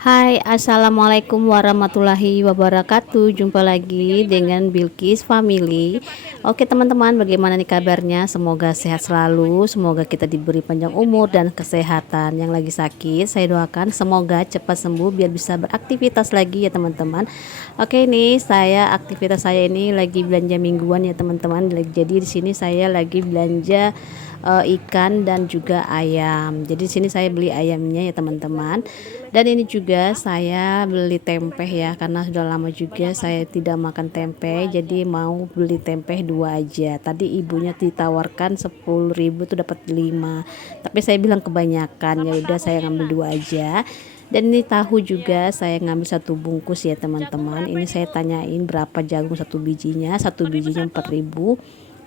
Hai, assalamualaikum warahmatullahi wabarakatuh. Jumpa lagi dengan Bilkis Family. Oke teman-teman, bagaimana nih kabarnya? Semoga sehat selalu. Semoga kita diberi panjang umur dan kesehatan. Yang lagi sakit, saya doakan semoga cepat sembuh biar bisa beraktivitas lagi ya teman-teman. Oke, ini aktivitas saya ini lagi belanja mingguan ya teman-teman. Jadi di sini saya lagi belanja ikan dan juga ayam. Jadi di sini saya beli ayamnya ya teman-teman. Dan ini juga saya beli tempe ya, karena sudah lama juga saya tidak makan tempe, jadi mau beli tempe dua aja. Tadi ibunya ditawarkan 10.000 tuh dapat 5, tapi saya bilang kebanyakan, ya udah saya ngambil dua aja. Dan ini tahu juga saya ngambil satu bungkus ya teman-teman. Ini saya tanyain berapa jagung satu bijinya 4.000.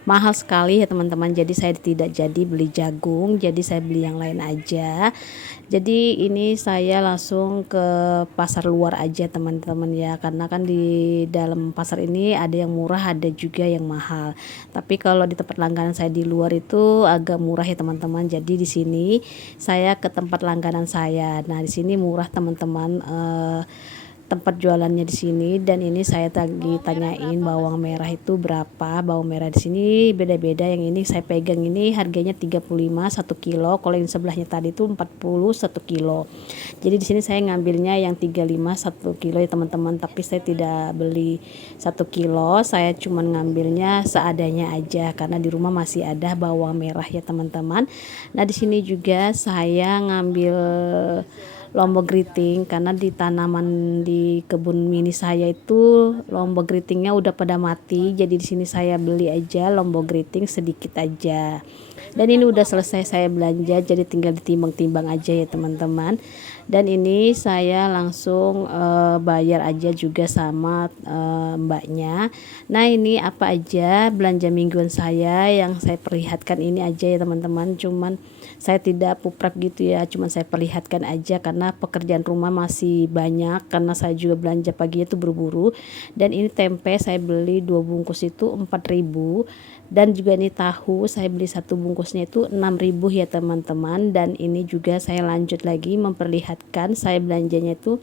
Mahal sekali ya teman-teman, jadi saya tidak jadi beli jagung, jadi saya beli yang lain aja. Jadi ini saya langsung ke pasar luar aja teman-teman ya, karena kan di dalam pasar ini ada yang murah, ada juga yang mahal. Tapi kalau di tempat langganan saya di luar itu agak murah ya teman-teman. Jadi di sini saya ke tempat langganan saya. Nah di sini murah teman-teman, tempat jualannya di sini. Dan ini saya lagi tanyain bawang merah itu berapa. Bawang merah di sini beda-beda. Yang ini saya pegang ini harganya 35 1 kilo. Kalau yang sebelahnya tadi itu 40 1 kilo. Jadi di sini saya ngambilnya yang 35 1 kilo ya teman-teman. Tapi saya tidak beli 1 kilo. Saya cuma ngambilnya seadanya aja karena di rumah masih ada bawang merah ya teman-teman. Nah di sini juga saya ngambil lombok geriting karena di tanaman di kebun mini saya itu lombok geritingnya udah pada mati. Jadi di sini saya beli aja lombok geriting sedikit aja. Dan ini udah selesai saya belanja, jadi tinggal ditimbang-timbang aja ya teman-teman. Dan ini saya langsung bayar aja juga sama mbaknya. Nah ini apa aja belanja mingguan saya yang saya perlihatkan ini aja ya teman-teman. Cuman saya tidak puprap gitu ya, cuman saya perlihatkan aja karena pekerjaan rumah masih banyak, karena saya juga belanja pagi itu buru-buru. Dan ini tempe saya beli 2 bungkus itu 4.000. Dan juga ini tahu saya beli satu bungkusnya itu 6.000 ya teman-teman. Dan ini juga saya lanjut lagi memperlihatkan saya belanjanya itu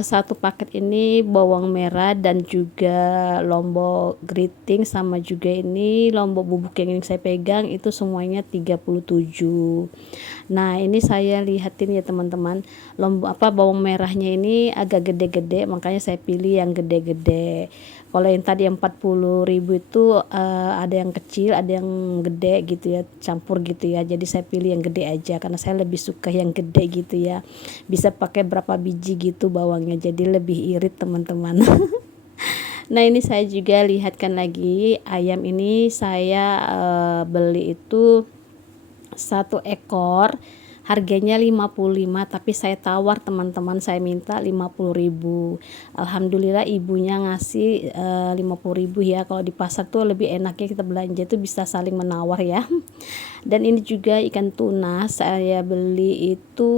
satu paket ini bawang merah dan juga lombok geriting, sama juga ini lombok bubuk yang ini saya pegang itu semuanya 37. Nah ini saya lihatin ya teman-teman, bawang merahnya ini agak gede-gede, makanya saya pilih yang gede-gede. Kalau yang tadi yang 40.000 itu ada yang kecil ada yang gede gitu ya, campur gitu ya. Jadi saya pilih yang gede aja karena saya lebih suka yang gede gitu ya, bisa pakai berapa biji gitu bawangnya, jadi lebih irit teman-teman. Nah ini saya juga lihatkan lagi ayam ini saya beli itu satu ekor harganya 55, tapi saya tawar teman-teman, saya minta 50.000. Alhamdulillah ibunya ngasih 50.000 ya. Kalau di pasar tuh lebih enaknya kita belanja itu bisa saling menawar ya. Dan ini juga ikan tuna saya beli itu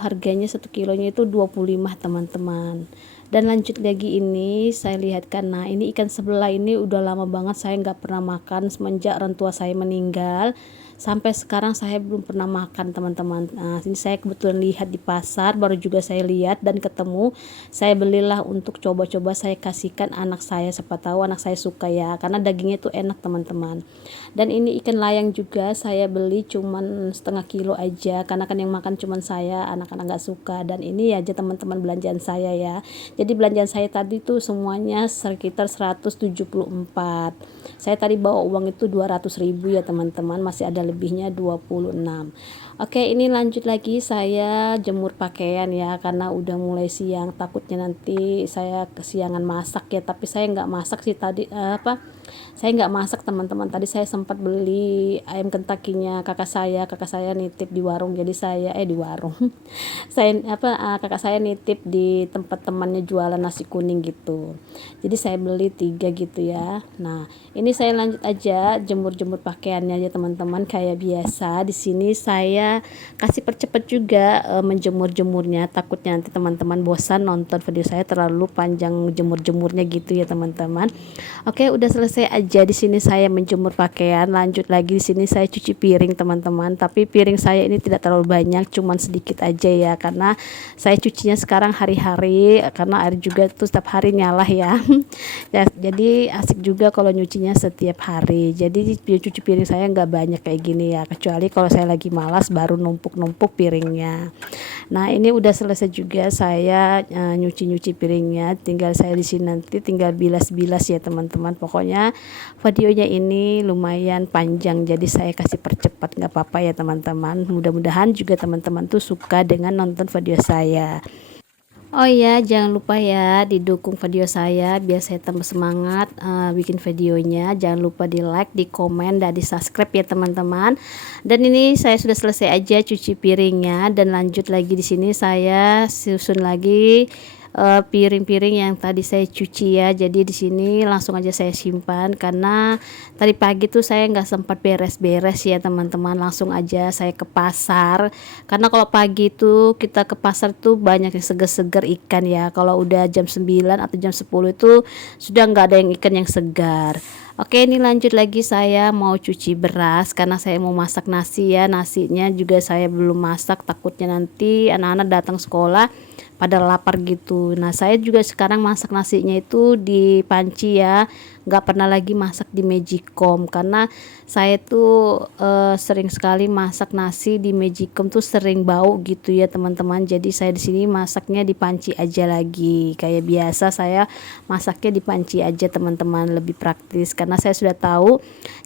harganya 1 kilonya itu 25 teman-teman. Dan lanjut lagi ini saya lihat, karena ini ikan sebelah ini udah lama banget saya nggak pernah makan semenjak orang tua saya meninggal. Sampai sekarang saya belum pernah makan teman-teman. Nah, ini saya kebetulan lihat di pasar, baru juga saya lihat dan ketemu. Saya belilah untuk coba-coba, saya kasihkan anak saya, siapa tahu anak saya suka ya, karena dagingnya itu enak teman-teman. Dan ini ikan layang juga saya beli cuman setengah kilo aja, karena kan yang makan cuman saya, anak-anak nggak suka. Dan ini aja teman-teman belanjaan saya ya. Jadi belanjaan saya tadi tuh semuanya sekitar 174. Saya tadi bawa uang itu 200.000 ya teman-teman, masih ada lebihnya 26. Oke, ini lanjut lagi saya jemur pakaian ya, karena udah mulai siang, takutnya nanti saya kesiangan masak ya. Tapi saya nggak masak sih tadi, saya nggak masak teman-teman. Tadi saya sempat beli ayam kentakinya kakak saya nitip di warung, jadi saya di warung saya kakak saya nitip di tempat temannya jualan nasi kuning gitu, jadi saya beli 3 gitu ya. Nah ini saya lanjut aja jemur-jemur pakaiannya ya teman-teman. Kayak biasa di sini saya kasih percepat juga menjemur-jemurnya, takutnya nanti teman-teman bosan nonton video saya terlalu panjang jemur-jemurnya gitu ya teman-teman. Oke, udah selesai selesai aja di sini saya menjemur pakaian, lanjut lagi di sini saya cuci piring teman-teman. Tapi piring saya ini tidak terlalu banyak, cuman sedikit aja ya, karena saya cucinya sekarang hari-hari, karena air juga tuh setiap hari nyala ya. Ya, jadi asik juga kalau nyucinya setiap hari. Jadi cuci piring saya nggak banyak kayak gini ya, kecuali kalau saya lagi malas baru numpuk-numpuk piringnya. Nah, ini udah selesai juga saya nyuci-nyuci piringnya. Tinggal saya di sini nanti tinggal bilas-bilas ya teman-teman. Pokoknya videonya ini lumayan panjang, jadi saya kasih percepat, nggak apa-apa ya teman-teman. Mudah-mudahan juga teman-teman tuh suka dengan nonton video saya. Oh ya, jangan lupa ya didukung video saya biar saya tambah semangat bikin videonya. Jangan lupa di like, di komen, dan di subscribe ya teman-teman. Dan ini saya sudah selesai aja cuci piringnya, dan lanjut lagi di sini saya susun lagi piring-piring yang tadi saya cuci ya. Jadi di sini langsung aja saya simpan, karena tadi pagi tuh saya nggak sempat beres-beres ya teman-teman. Langsung aja saya ke pasar, karena kalau pagi tuh kita ke pasar tuh banyak yang seger-seger ikan ya. Kalau udah jam 9 atau jam 10 itu sudah nggak ada yang ikan yang segar. Oke, ini lanjut lagi saya mau cuci beras karena saya mau masak nasi ya. Nasinya juga saya belum masak, takutnya nanti anak-anak datang sekolah pada lapar gitu. Nah, saya juga sekarang masak nasinya itu di panci ya, nggak pernah lagi masak di magicom, karena saya tuh sering sekali masak nasi di magicom tuh sering bau gitu ya teman-teman. Jadi saya di sini masaknya di panci aja lagi, kayak biasa saya masaknya di panci aja teman-teman, lebih praktis karena saya sudah tahu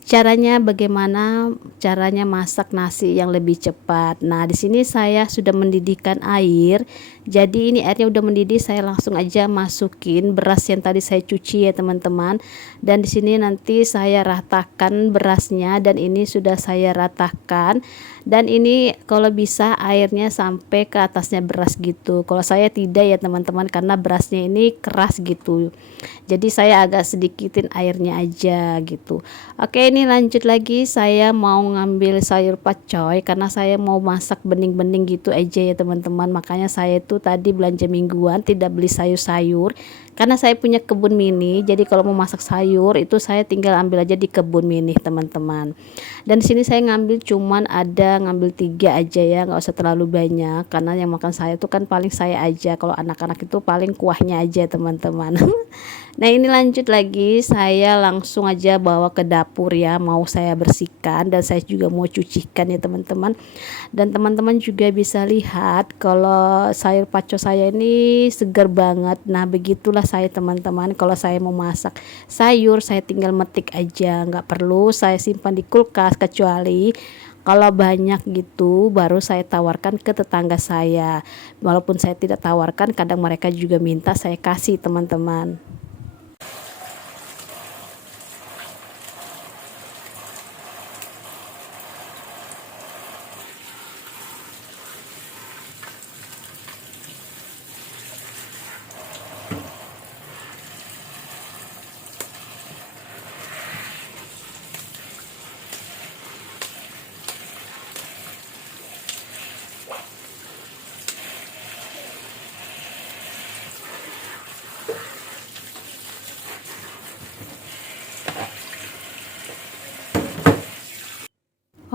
caranya, bagaimana caranya masak nasi yang lebih cepat. Nah, di sini saya sudah mendidihkan air. Jadi ini airnya udah mendidih, saya langsung aja masukin beras yang tadi saya cuci ya teman-teman. Dan di sini nanti saya ratakan berasnya, dan ini sudah saya ratakan. Dan ini kalau bisa airnya sampai ke atasnya beras gitu. Kalau saya tidak ya teman-teman, karena berasnya ini keras gitu. Jadi saya agak sedikitin airnya aja gitu. Oke, ini lanjut lagi saya mau ngambil sayur pacoy, karena saya mau masak bening-bening gitu aja ya teman-teman. Makanya saya tuh tadi belanja mingguan tidak beli sayur-sayur, karena saya punya kebun mini. Jadi kalau mau masak sayur itu saya tinggal ambil aja di kebun mini teman-teman. Dan di sini saya ngambil ngambil 3 aja ya, nggak usah terlalu banyak, karena yang makan saya tuh kan paling saya aja. Kalau anak-anak itu paling kuahnya aja teman-teman. Nah, ini lanjut lagi saya langsung aja bawa ke dapur ya, mau saya bersihkan dan saya juga mau cucikan ya teman-teman. Dan teman-teman juga bisa lihat kalau sayur paco saya ini segar banget. Nah, begitulah saya teman-teman, kalau saya mau masak sayur saya tinggal metik aja, nggak perlu saya simpan di kulkas, kecuali kalau banyak gitu baru saya tawarkan ke tetangga saya. Walaupun saya tidak tawarkan, kadang mereka juga minta saya kasih teman-teman.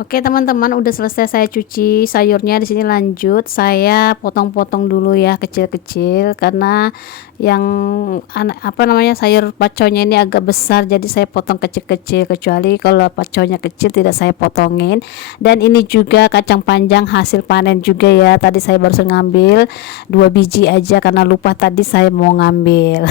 Oke teman-teman, udah selesai saya cuci sayurnya. Di sini lanjut saya potong-potong dulu ya, kecil-kecil, karena yang sayur paconya ini agak besar, jadi saya potong kecil-kecil. Kecuali kalau paconya kecil tidak saya potongin. Dan ini juga kacang panjang hasil panen juga ya, tadi saya baru ngambil 2 biji aja karena lupa tadi saya mau ngambil.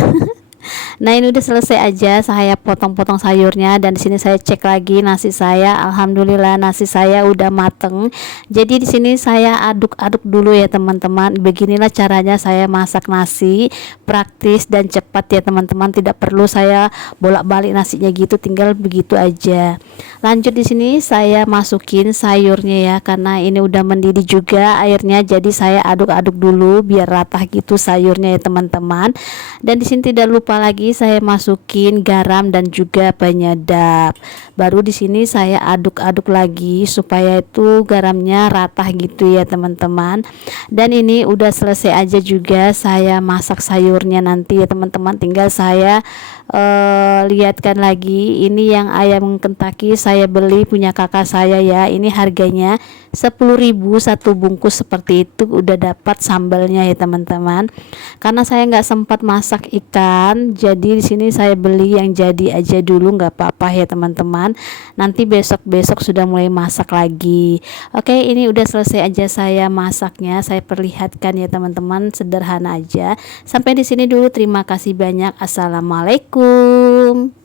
Nah, ini udah selesai aja saya potong-potong sayurnya, dan di sini saya cek lagi nasi saya. Alhamdulillah nasi saya udah mateng. Jadi di sini saya aduk-aduk dulu ya teman-teman. Beginilah caranya saya masak nasi, praktis dan cepat ya teman-teman. Tidak perlu saya bolak-balik nasinya gitu, tinggal begitu aja. Lanjut di sini saya masukin sayurnya ya, karena ini udah mendidih juga airnya. Jadi saya aduk-aduk dulu biar rata gitu sayurnya ya teman-teman. Dan di sini tidak lupa lupa lagi saya masukin garam dan juga penyedap. Baru di sini saya aduk-aduk lagi supaya itu garamnya rata gitu ya teman-teman. Dan ini udah selesai aja juga saya masak sayurnya nanti ya teman-teman. Tinggal saya lihatkan lagi. Ini yang ayam Kentucky saya beli punya kakak saya ya. Ini harganya 10.000 satu bungkus seperti itu, udah dapat sambalnya ya teman-teman. Karena saya nggak sempat masak ikan, jadi di sini saya beli yang jadi aja dulu, nggak apa-apa ya teman-teman. Nanti besok-besok sudah mulai masak lagi. Oke, ini udah selesai aja saya masaknya. Saya perlihatkan ya teman-teman, sederhana aja. Sampai di sini dulu, terima kasih banyak. Assalamualaikum.